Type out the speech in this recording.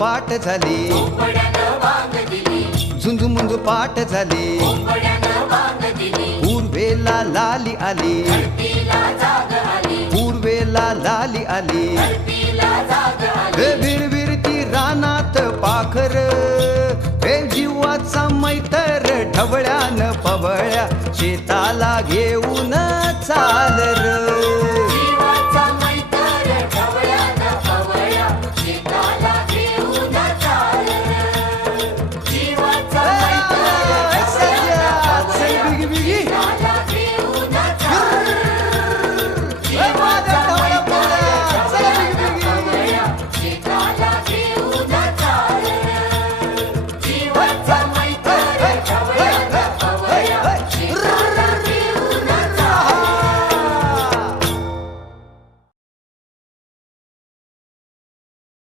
पाठ झाली झुंजमुंज पाठ झाली पूर्वेला लाली आली पूर्वेला लाली आली विरविरती रानात पाखर हे जीवाचा मैतर ढवळ्यान पवळ्या शेताला घेऊन